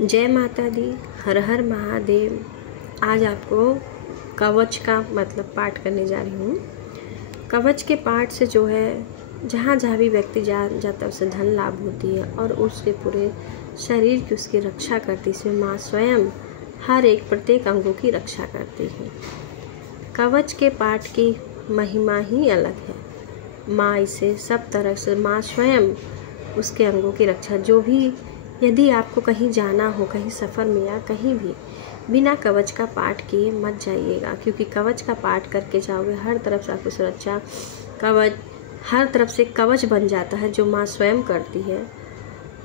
जय माता दी, हर हर महादेव। आज आपको कवच का मतलब पाठ करने जा रही हूँ। कवच के पाठ से जो है जहाँ जहाँ भी व्यक्ति जाता है उसे धन लाभ होती है और उसके पूरे शरीर की उसकी रक्षा करती है। माँ स्वयं हर एक प्रत्येक अंगों की रक्षा करती है। कवच के पाठ की महिमा ही अलग है। माँ इसे सब तरह से, माँ स्वयं उसके अंगों की रक्षा, जो भी यदि आपको कहीं जाना हो, कहीं सफ़र में या कहीं भी, बिना कवच का पाठ किए मत जाइएगा, क्योंकि कवच का पाठ करके जाओगे हर तरफ से आपको सुरक्षा, कवच हर तरफ से कवच बन जाता है जो माँ स्वयं करती है।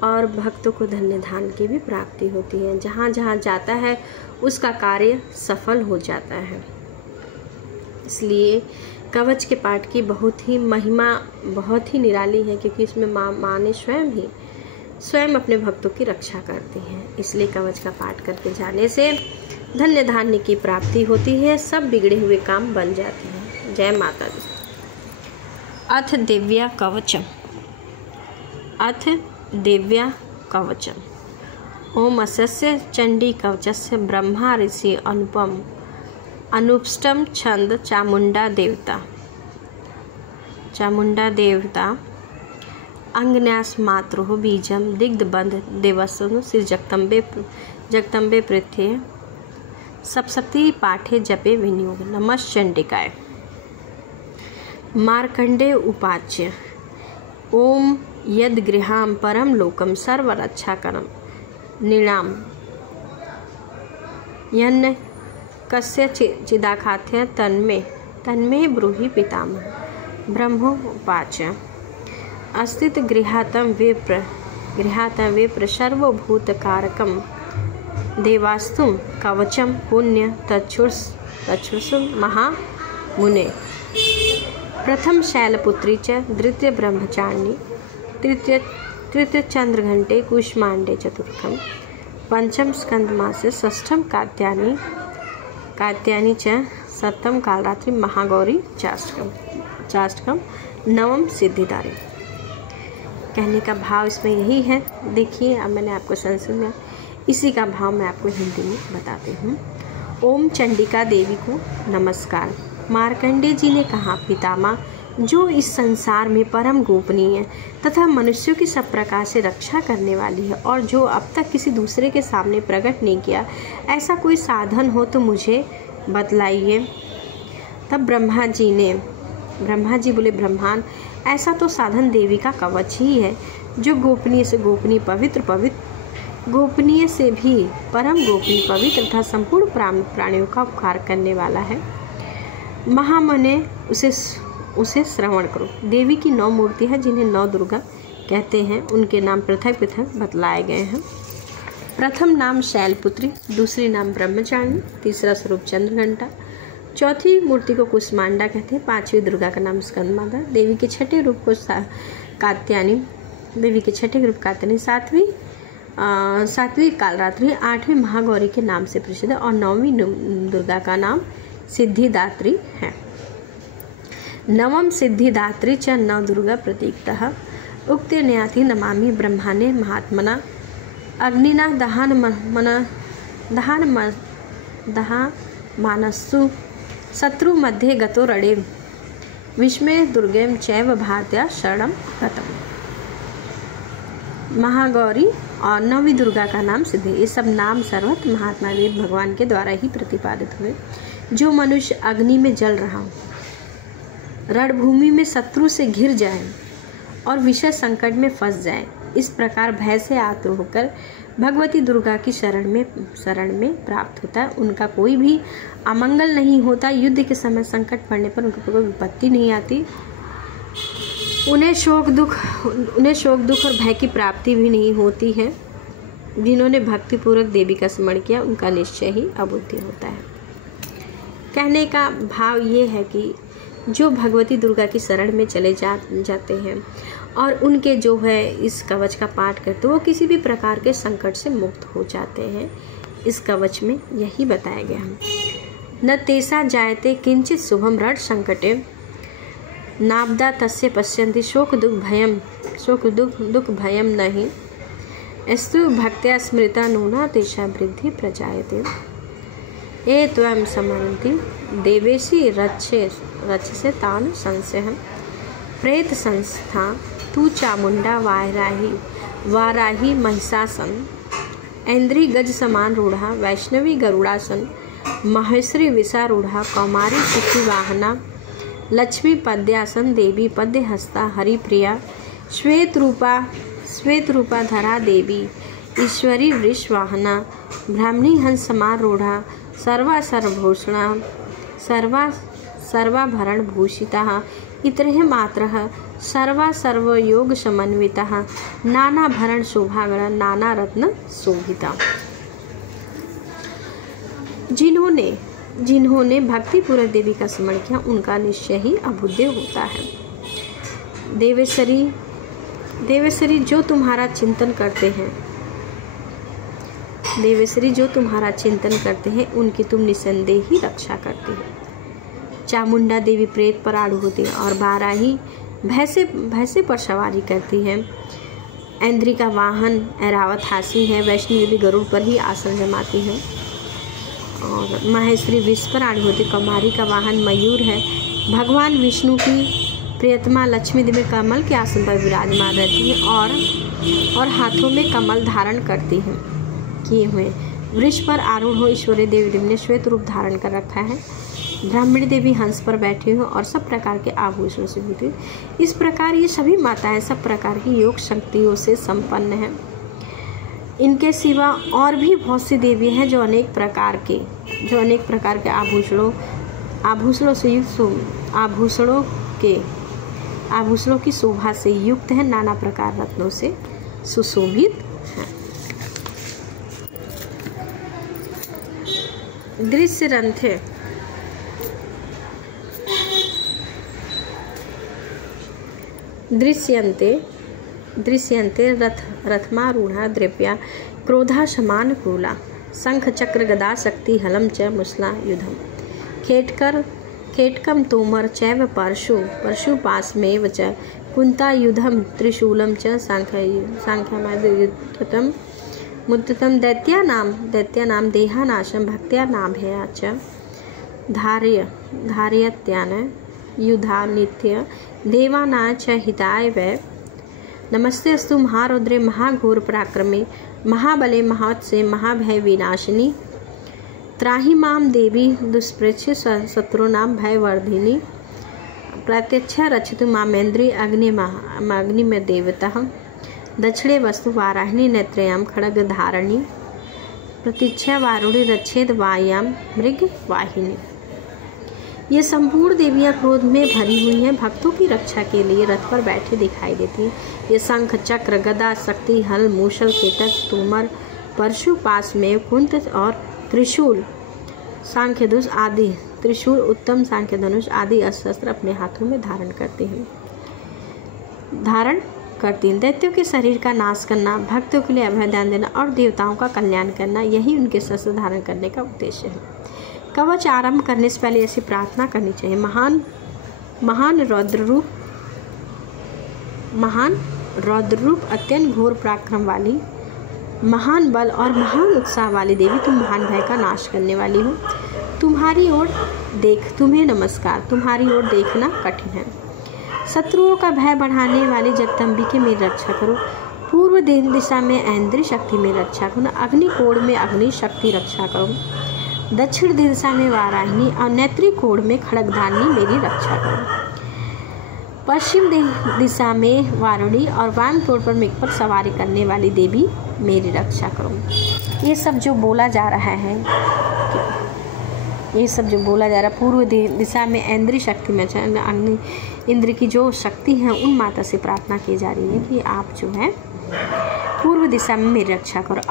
और भक्तों को धन्य धान की भी प्राप्ति होती है। जहाँ जहाँ जाता है उसका कार्य सफल हो जाता है। इसलिए कवच के पाठ की बहुत ही महिमा बहुत ही निराली है, क्योंकि इसमें माँ ने स्वयं अपने भक्तों की रक्षा करती हैं। इसलिए कवच का पाठ करके जाने से धन्य धान्य की प्राप्ति होती है, सब बिगड़े हुए काम बन जाते हैं। जय माता दी। अथ दिव्या कवचम, अथ दिव्या कवचम। ओम अस्यस्य चंडी कवचस्य ब्रह्मा ऋषि अनुपम अनुपष्टम छंद चामुंडा देवता अंगन्यास मातृ बीजम दिग्धबंध देवसु श्री जगदम्बे पृथ्वी सप्तति पाठे जपे विनियोग। नमश्चंडिकाय। मार्कंडे उपाच्य। ओम यद गृहाम परम लोकम सर्वरक्षाकरम निणाम यन्न कस्य चिदाखाथ्य तन्मे ब्रूहि पितामह। ब्रह्मोपाच्य। अस्तित गृहातम विप्र सर्वभूतकारकम देवास्तु कवचम पुण्य तच्छुषु महामुने। प्रथम शैलपुत्री च द्वितीय ब्रह्मचारिणी तृतीय चंद्रघंटे कुष्मांडे चतुर्थम पंचम स्कंदमासे षष्ठम कात्यायनी च सप्तम कालरात्रि महागौरी चाष्टकम नवम सिद्धिदारी। कहने का भाव इसमें यही है। देखिए, अब मैंने आपको संस्कृत में इसी का भाव मैं आपको हिंदी में बताती हूँ। ओम चंडिका देवी को नमस्कार। मार्कंडे जी ने कहा, पितामह, जो इस संसार में परम गोपनीय तथा मनुष्यों की सब प्रकार से रक्षा करने वाली है और जो अब तक किसी दूसरे के सामने प्रकट नहीं किया, ऐसा कोई साधन हो तो मुझे बतलाइए। तब ब्रह्मा जी बोले, ब्रह्मांड, ऐसा तो साधन देवी का कवच ही है, जो गोपनीय से गोपनीय पवित्र गोपनीय से भी परम गोपनीय पवित्र तथा संपूर्ण प्राणियों का उपकार करने वाला है। महामने उसे श्रवण करो। देवी की 9 मूर्ति है, जिन्हें 9 दुर्गा कहते हैं। उनके नाम पृथक पृथक बतलाए गए हैं। प्रथम नाम शैलपुत्री, दूसरी नाम ब्रह्मचारिणी, तीसरा स्वरूप चंद्रघंटा, चौथी मूर्ति को कुष्मांडा कहते हैं, 5वीं दुर्गा का नाम स्कंदमाता, देवी के छठे रूप को कात्यायनी, सातवीं कालरात्रि, 8वीं महागौरी के नाम से प्रसिद्ध है और 9वीं दुर्गा का नाम सिद्धिदात्री है। नवम सिद्धिदात्री च नव दुर्गा प्रतीकतः उक्ते न्याति नमामि ब्रह्माणे महात्मना अग्निना दहानमानस्सु शत्रु मध्ये गतो रणे विस्मय दुर्गेम चैव भारत्या शरणम गतम। महागौरी और 9वीं दुर्गा का नाम सिद्धि। ये सब नाम सर्वत्र महात्मा वेद भगवान के द्वारा ही प्रतिपादित हुए। जो मनुष्य अग्नि में जल रहा हो, रणभूमि में शत्रु से घिर जाए और विषय संकट में फंस जाए, इस प्रकार भय से आतुर होकर भगवती दुर्गा की शरण में प्राप्त होता है, उनका कोई भी अमंगल नहीं होता। युद्ध के समय संकट पड़ने पर उनके कोई विपत्ति नहीं आती। उन्हें शोक दुख और भय की प्राप्ति भी नहीं होती है। जिन्होंने भक्तिपूर्वक देवी का स्मरण किया, उनका निश्चय ही अबुद्धि होता है। कहने का भाव ये है कि जो भगवती दुर्गा की शरण में चले जाते हैं और उनके जो है इस कवच का पाठ करते, वो किसी भी प्रकार के संकट से मुक्त हो जाते हैं। इस कवच में यही बताया गया है। न तेसा जायते किंचित शुभम रण संकटे नाबदा तस्य पश्यन्ति शोक दुख भयम नहीं अस्तु भक्त्या स्मृता नूना तेषा वृद्धि प्रजायते। ये त्वं समरन्ति देवेशी रक्षसे तान् संशयः। प्रेत संस्था तू चामुंडा वाराही महिषासन। ऐन्द्री गज समान रूढ़ा वैष्णवी गरुड़ासन। महेश्वरी विषारूढ़ा कौमारी सुखी वाहना। लक्ष्मी पद्यासन देवी पद्य हस्ता हरिप्रिया। श्वेत रूपा धरा देवी ईश्वरी वृषवाहना। ब्राह्मणी हंस समारूढ़ा सर्वाभूषणा सर्वाभरण भूषिता। इतरेह मात्रः सर्वयोग समन्विता। नाना भरण शोभागण नाना रत्न शोभिता। जिन्होंने भक्तिपूर्वक देवी का स्मरण किया उनका निश्चय ही अभुदेव होता है। देवेश्वरी जो तुम्हारा चिंतन करते हैं उनकी तुम निसंदेह ही रक्षा करते हो। चामुंडा देवी प्रेत पर आड़ू होती है और बाराही भैंसे पर सवारी करती है। ऐन्द्री का वाहन ऐरावत हाथी है। वैष्णवी देवी गरुड़ पर ही आसन जमाती है और महेश्वरी विष पर आड़ी होती। कौमारी का वाहन मयूर है। भगवान विष्णु की प्रियतमा लक्ष्मी देवी कमल के आसन पर विराजमान रहती है और हाथों में कमल धारण करती हैं किए हुए। वृक्ष पर आरूढ़ हो ईश्वरी देवी ने श्वेत रूप धारण कर रखा है। ब्राह्मणी देवी हंस पर बैठी हो और सब प्रकार के आभूषणों से भूषित। इस प्रकार ये सभी माताएं सब प्रकार की योग शक्तियों से संपन्न हैं। इनके सिवा और भी बहुत सी देवी हैं जो अनेक प्रकार के आभूषणों की शोभा से युक्त है। नाना प्रकार रत्नों से सुशोभित हैं। दृश्यन्ते रथमारूढ़ा द्रव्या क्रोधा समान क्रूला। शंख चक्र गदा शक्ति हलम च मुसला युधम। खेटकम तोमर चैव परशुपासमेव च कुंता युधम त्रिशूलम च सांख्यमायुद्धतम मुद्दतम। दैत्यानाम देहानाशम भक्त्या नाभया च धारयत्यान युधा नित्य देवाना च हिताय वै। नमस्तेस्तु महारौद्रे महाघोर पराक्रमे महाबले महत्से महाभय विनाशिनी। त्राहि माम देवी दुष्प्रेक्ष्य शत्रुनां भयवर्धिनी। प्रत्यक्ष रचितु मामेन्द्री अग्नि में देवतः। दक्षिणे वस्तु वाराहिणी नेत्रयाम खड़ग धारणी। प्रतीक्षा वारुणी रच्छेद वायाम मृग वाहिनी। ये संपूर्ण देवियां क्रोध में भरी हुई हैं। भक्तों की रक्षा के लिए रथ पर बैठी दिखाई देती। ये शंख चक्र गदा शक्ति हल मूषल केतक तोमर परशुपास में कुंत और त्रिशूल सांख्यधनुष आदि त्रिशूल उत्तम सांख्य धनुष आदि अस्त्र अपने हाथों में धारण करती हैं। दैत्यों के शरीर का नाश करना, भक्तों के लिए अभयदान देना और देवताओं का कल्याण करना, यही उनके शस्त्र धारण करने का उद्देश्य है। कवच आरंभ करने से पहले ऐसी प्रार्थना करनी चाहिए। महान रौद्र रूप अत्यंत घोर पराक्रम वाली, महान बल और महान उत्साह वाली देवी, तुम महान भय का नाश करने वाली हो। तुम्हें नमस्कार। तुम्हारी ओर देखना कठिन है। शत्रुओं का भय बढ़ाने वाली जगदम्बिके मेरी रक्षा करो। पूर्व दिशा में ऐन्द्री शक्ति मेरी रक्षा करो। अग्निकोण में अग्नि शक्ति रक्षा करो। दक्षिण दिशा में वाराहिनी और नेत्री कोण में खड़गधारिणी मेरी रक्षा करो। पश्चिम दिशा में वारुणी और वाम कोण पर मृग पर सवारी करने वाली देवी मेरी रक्षा करो। ये सब जो बोला जा रहा है, पूर्व दिशा में ऐन्द्री शक्ति में अग्नि इंद्र की जो शक्ति है, उन माता से प्रार्थना की जा रही है कि आप जो है पूर्व दिशा में मेरी रक्षा करो।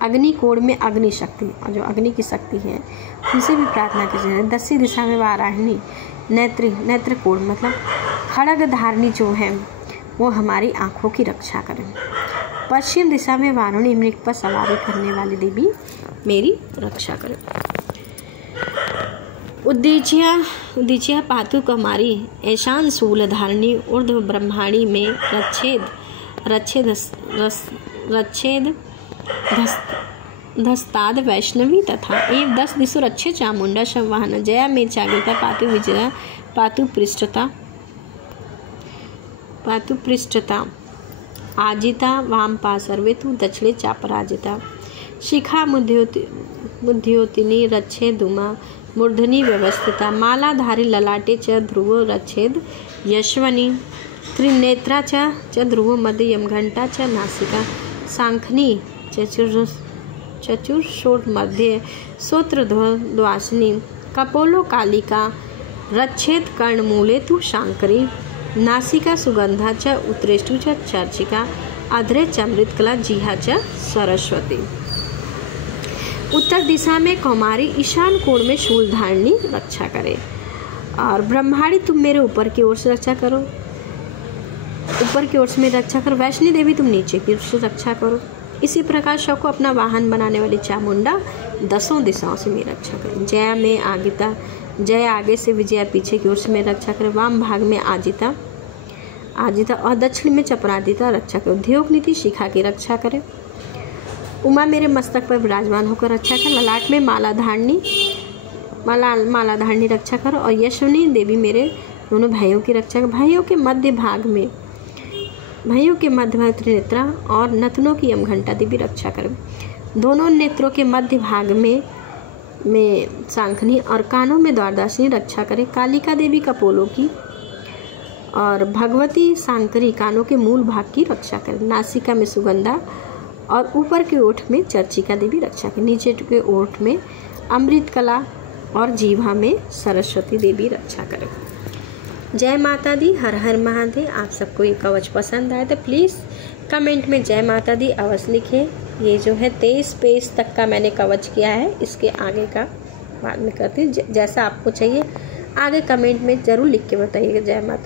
अग्निकोण में अग्नि शक्ति और जो अग्नि की शक्ति है उनसे भी प्रार्थना की जाए। दक्षिण दिशा में वाराहिणी, नेत्र कोण मतलब खड़ग धारणी जो है वो हमारी आँखों की रक्षा करें। पश्चिम दिशा में वारुणी मृग पर सवारी करने वाली देवी मेरी रक्षा करें। उद्दीच्या पातु कमारी ऐशान शूल धारणी ऊर्ध्व ब्रह्माणी में रच्छेद धस्ताद वैष्णवी तथा एव 10 दिशो रक्षे चामुंडा संवाहन जया मे जागृता पातु विजया पातु पृष्ठता आजिता वाम पा सर्वे तु दक्षिणे चापराजिता शिखा मुद्योतिनी रक्षे धूमा मूर्धनि व्यवस्थिता मालाधारी ललाटे च ध्रुवो रक्षेद यशवनी त्रिनेत्रा च ध्रुवो मध्य यमघंटा च नासिका सांखनी चतुर्षोट मध्ये श्रोत्रध्वासिनी कपोलो कालिका रक्षेद कर्णमूले तु शांकरी नासिका सुगंधा च उत्तरेष्टु च चर्चिका अध्रे च अमृतकला जिहा च सरस्वती। उत्तर दिशा में कौमारी ईशान कोण में शूल धारणी रक्षा करे। और ब्रह्माणी तुम मेरे ऊपर की ओर से रक्षा करो, ऊपर की ओर से मेरी रक्षा करो। वैष्णवी देवी तुम नीचे की ओर से रक्षा करो। इसी प्रकार शव को अपना वाहन बनाने वाली चामुंडा 10 दिशाओं से मेरी रक्षा करे। जया में आगिता, जय आगे से विजया पीछे की ओर से मेरी रक्षा करे। वाम भाग में आजिता और दक्षिण में चपरादिता रक्षा करे। उद्योग नीति शिखा की रक्षा करे। उमा मेरे मस्तक पर विराजमान होकर रक्षा कर। ललाट में मालाधारणी रक्षा करो। और यशवनी देवी मेरे दोनों भाइयों की रक्षा कर। भाइयों के मध्य भाग त्रिनेत्रा और नथनों की यमघंटा देवी रक्षा करे। दोनों नेत्रों के मध्य भाग में सांखनी और कानों में द्वारदासिनी रक्षा करे। कालिका देवी कपोलों की और भगवती सांकरी कानों के मूल भाग की रक्षा करे। नासिका में सुगंधा और ऊपर के ओठ में चर्चिका देवी रक्षा करे। नीचे के ओठ में अमृतकला और जीवा में सरस्वती देवी रक्षा करे। जय माता दी, हर हर महादेव। आप सबको ये कवच पसंद आए तो प्लीज़ कमेंट में जय माता दी अवश्य लिखें। ये जो है 23 पेज तक का मैंने कवच किया है, इसके आगे का बाद में करती हूँ। जैसा आपको चाहिए आगे कमेंट में ज़रूर लिख के बताइएगा। जय माता।